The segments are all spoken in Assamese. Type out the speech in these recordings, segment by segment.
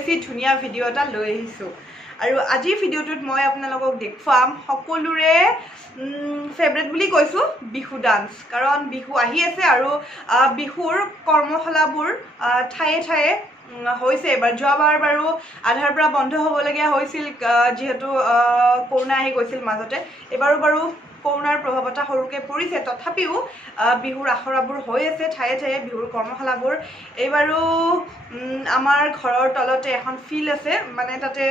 বেছি ধুনীয়া ভিডিঅ' এটা লৈ আহিছোঁ আৰু আজিৰ ভিডিঅ'টোত মই আপোনালোকক দেখুৱাম সকলোৰে ফেভৰেট বুলি কৈছোঁ বিহু ডান্স কাৰণ বিহু আহি আছে আৰু বিহুৰ কৰ্মশালাবোৰ ঠায়ে ঠায়ে হৈছে এবাৰ যোৱাবাৰ বাৰু আধাৰ পৰা বন্ধ হ'বলগীয়া হৈছিল যিহেতু কৰোণা আহি গৈছিল মাজতে এবাৰো বাৰু কৰোণাৰ প্ৰভাৱ এটা সৰুকৈ পৰিছে তথাপিও বিহুৰ আখৰাবোৰ হৈ আছে ঠায়ে ঠায়ে বিহুৰ কৰ্মশালাবোৰ এইবাৰো আমাৰ ঘৰৰ তলতে এখন ফিল্ড আছে মানে তাতে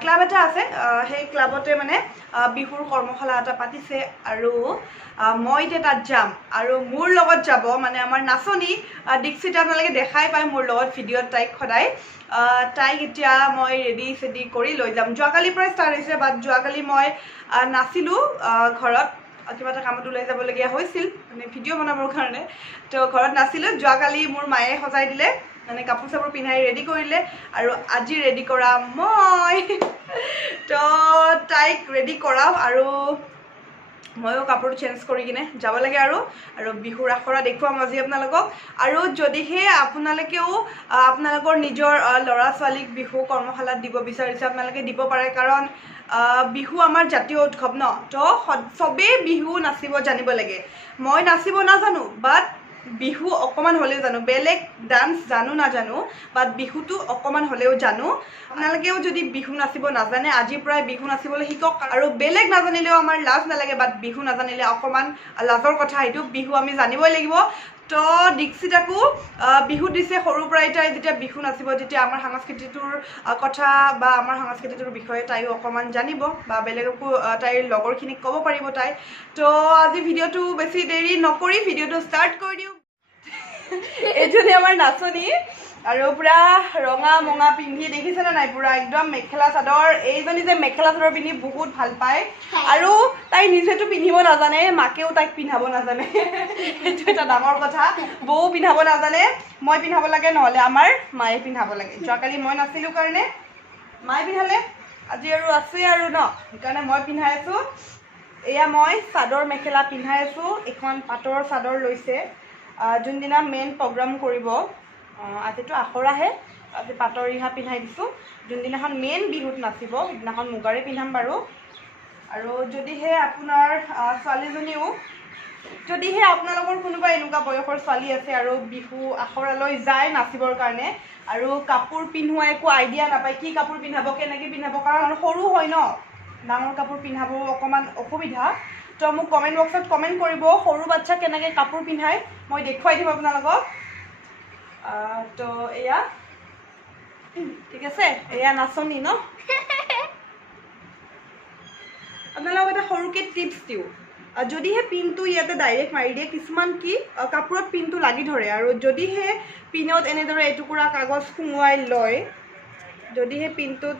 ক্লাব এটা আছে সেই ক্লাবতে মানে বিহুৰ কৰ্মশালা এটা পাতিছে আৰু মই এতিয়া তাত যাম আৰু মোৰ লগত যাব মানে আমাৰ নাচনী দীক্ষিতা আপোনালোকে দেখাই পায় মোৰ লগত ভিডিঅ'ত তাইক সদায় তাইক এতিয়া মই ৰেডি চেডি কৰি লৈ যাম যোৱাকালিৰ পৰাই ষ্টাৰ্ট হৈছে বাট যোৱাকালি মই নাছিলোঁ ঘৰত কিবা এটা কামত ওলাই যাবলগীয়া হৈছিল মানে ভিডিঅ' বনাবৰ কাৰণে তো ঘৰত নাছিলোঁ যোৱাকালি মোৰ মায়ে সজাই দিলে মানে কাপোৰ চাপোৰ পিন্ধাই ৰেডি কৰিলে আৰু আজি ৰেডি কৰা মই তো তাইক ৰেডি কৰাওঁ আৰু ময়ো কাপোৰটো চেঞ্জ কৰি কিনে যাব লাগে আৰু বিহুৰ আখৰা দেখুৱাম আজি আপোনালোকক আৰু যদিহে আপোনালোকেও আপোনালোকৰ নিজৰ ল'ৰা ছোৱালীক বিহু কৰ্মশালাত দিব বিচাৰিছে আপোনালোকে দিব পাৰে কাৰণ বিহু আমাৰ জাতীয় উৎসৱ ন তো চবেই বিহু নাচিব জানিব লাগে মই নাচিব নাজানো বাট বিহু অকণমান হ'লেও জানো বেলেগ ডান্স জানো নাজানো বাট বিহুটো অকণমান হ'লেও জানো আপোনালোকেও যদি বিহু নাচিব নাজানে আজিৰ পৰাই বিহু নাচিবলৈ শিকক আৰু বেলেগ নাজানিলেও আমাৰ লাজ নালাগে বাট বিহু নাজানিলে অকণমান লাজৰ কথা সেইটো বিহু আমি জানিবই লাগিব তো দীক্ষিতাকো বিহু দিছে সৰুৰ পৰাই তাই যেতিয়া বিহু নাচিব তেতিয়া আমাৰ সংস্কৃতিটোৰ কথা বা আমাৰ সংস্কৃতিটোৰ বিষয়ে তাইও অকণমান জানিব বা বেলেগকো তাইৰ লগৰখিনিক ক'ব পাৰিব তাই তো আজি ভিডিঅ'টো বেছি দেৰি নকৰি ভিডিঅ'টো ষ্টাৰ্ট কৰি দিওঁ এইজনী আমাৰ নাচনী আৰু পুৰা ৰঙা মঙা পিন্ধি দেখিছেনে নাই পুৰা একদম মেখেলা চাদৰ এইজনী যে মেখেলা চাদৰ পিন্ধি বহুত ভাল পায় আৰু তাই নিজেতো পিন্ধিব নাজানে মাকেও তাইক পিন্ধাব নাজানে এইটো এটা ডাঙৰ কথা বৌ পিন্ধাব নাজানে মই পিন্ধাব লাগে নহ'লে আমাৰ মায়ে পিন্ধাব লাগে যোৱাকালি মই নাছিলোঁ কাৰণে মায়ে পিন্ধালে আজি আৰু আছে আৰু ন সেইকাৰণে মই পিন্ধাই আছোঁ এয়া মই চাদৰ মেখেলা পিন্ধাই আছোঁ এখন পাটৰ চাদৰ লৈছে যোনদিনা মেইন প্ৰগ্ৰাম কৰিব আজিতো আখৰাহে আজি পাটৰ ৰিহা পিন্ধাই দিছোঁ যোনদিনাখন মেইন বিহুত নাচিব সেইদিনাখন মুগাৰে পিন্ধাম বাৰু আৰু যদিহে আপোনাৰ ছোৱালীজনীও যদিহে আপোনালোকৰ কোনোবা এনেকুৱা বয়সৰ ছোৱালী আছে আৰু বিহু আখৰালৈ যায় নাচিবৰ কাৰণে আৰু কাপোৰ পিন্ধোৱা একো আইডিয়া নাপায় কি কাপোৰ পিন্ধাব কেনেকৈ পিন্ধাব কাৰণ সৰু হয় ন ডাঙৰ কাপোৰ পিন্ধাব অকণমান অসুবিধা তো মোক কমেণ্ট বক্সত কমেণ্ট কৰিব সৰু বাচ্ছা কেনেকৈ কাপোৰ পিন্ধায় মই দেখুৱাই দিম আপোনালোকক তো এয়া ঠিক আছে এয়া নাচনী ন আপোনালোকক এটা সৰুকৈ টিপছ দিওঁ যদিহে পিনটো ইয়াতে ডাইৰেক্ট মাৰি দিয়ে কিছুমান কি কাপোৰত পিনটো লাগি ধৰে আৰু যদিহে পিনত এনেদৰে এটুকুৰা কাগজ সুমুৱাই লয় যদিহে পিনটোত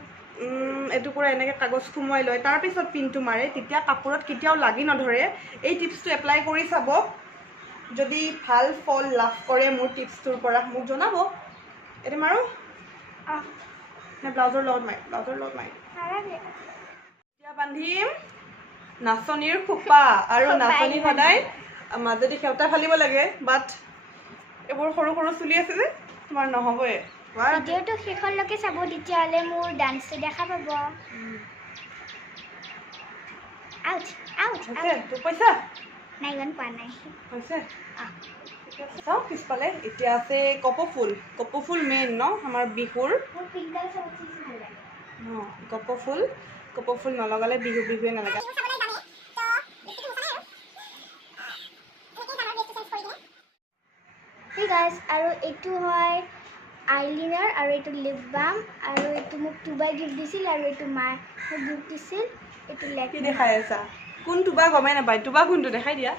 এটুকুৰা এনেকৈ কাগজ সুমুৱাই লয় তাৰপিছত পিনটো মাৰে তেতিয়া কাপোৰত কেতিয়াও লাগি নধৰে এই টিপছটো এপ্লাই কৰি চাব যদি ভাল ফল লাভ কৰে মোৰ টিপছটোৰ পৰা মোক জনাব এতিয়া মাৰোঁ নে ব্লাউজৰ লগত মাৰি এতিয়া বান্ধিম নাচনীৰ খোপা আৰু নাচনী সদায় মাজেদি সেউতা ফালিব লাগে বাট এইবোৰ সৰু সৰু চুলি আছে যে তোমাৰ নহ'বই ভিডিঅ'টো শেষলৈকে চাব তেতিয়াহ'লে মোৰ ডান্সটো দেখা পাব তোক পইচা নাই ইমান পোৱা নাই হৈছে চাওঁ পিছফালে এতিয়া আছে কপৌ ফুল মেইন ন আমাৰ বিহুৰ কপৌ ফুল নলগালে বিহুৱে নালাগে আৰু এইটো হয় আইলিনাৰ আৰু এইটো লিপ বাম আৰু এইটো মোক টুবাই গিফ্ট দিছিল আৰু এইটো মায়ে মোক গিফ্ট দিছিল এইটো কি দেখাই আছা কোন টুবা গমেই নাপায় টুবা কোনটো দেখাই দিয়া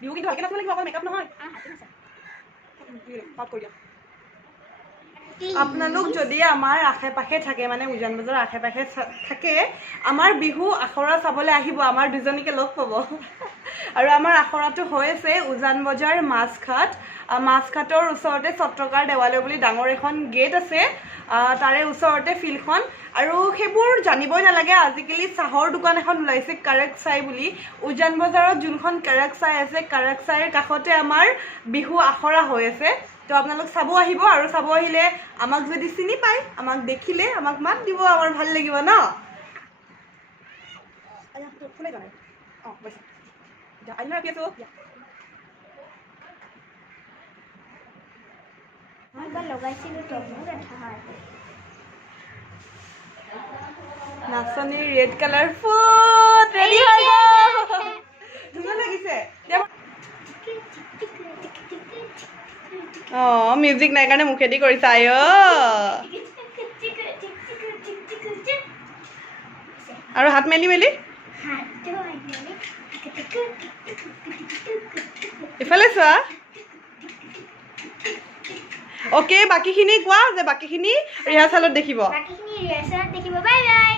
বিহু কিন্তু ভালকৈ নাচিব লাগিব অকল মেকআপ নহয় আপোনালোক যদি আমাৰ আশে পাশে থাকে মানে উজান বজাৰৰ আশে পাশে থাকে আমাৰ বিহু আখৰা চাবলৈ আহিব আমাৰ দুজনীকে লগ পাব আৰু আমাৰ আখৰাটো হৈ আছে উজান বজাৰ মাছঘাটৰ ওচৰতে চত্ৰকাৰ দেৱালয় বুলি ডাঙৰ এখন গেট আছে, তাৰে ওচৰতে ফিল্ডখন। আৰু সেইবোৰ জানিবই নালাগে, আজিকালি চাহৰ দোকান এখন ওলাইছে কাৰেক চাই বুলি। উজান বজাৰত যোনখন কাৰেক চাই আছে, কাৰেক চাইৰ কাষতে আমাৰ বিহু আখৰা হৈ আছে। তো আপোনালোক চাব আহিব, আৰু চাব আহিলে আমাক যদি চিনি পায়, আমাক দেখিলে আমাক মাত দিব, আমাৰ ভাল লাগিব ন। নাচনী ৰেড কালাৰ ফুট ৰেডি হৈ গ'ল, ধুনীয়া লাগিছে। মিউজিক নাই কাৰণে মুখেদি কৰিছা আই। আৰু হাত মেলি মেলি ইফালে চোৱা। অ'কে, বাকীখিনি কোৱা যে বাকীখিনি ৰিহাৰ্চেলত দেখিব। Bye bye.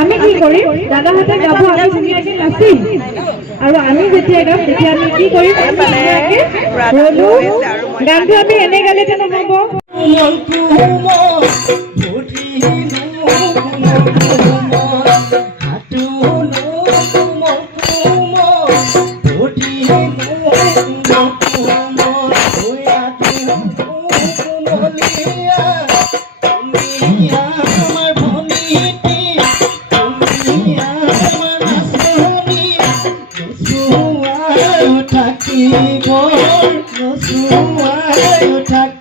আমি কি কৰিম, দাদাহঁতে গাব, আমি ধুনীয়াকে নাচিম। আৰু আমি যেতিয়া গাম তেতিয়া আমি কি কৰিম, গানটো আমি এনে গালেতো নহ'ব। থাকিব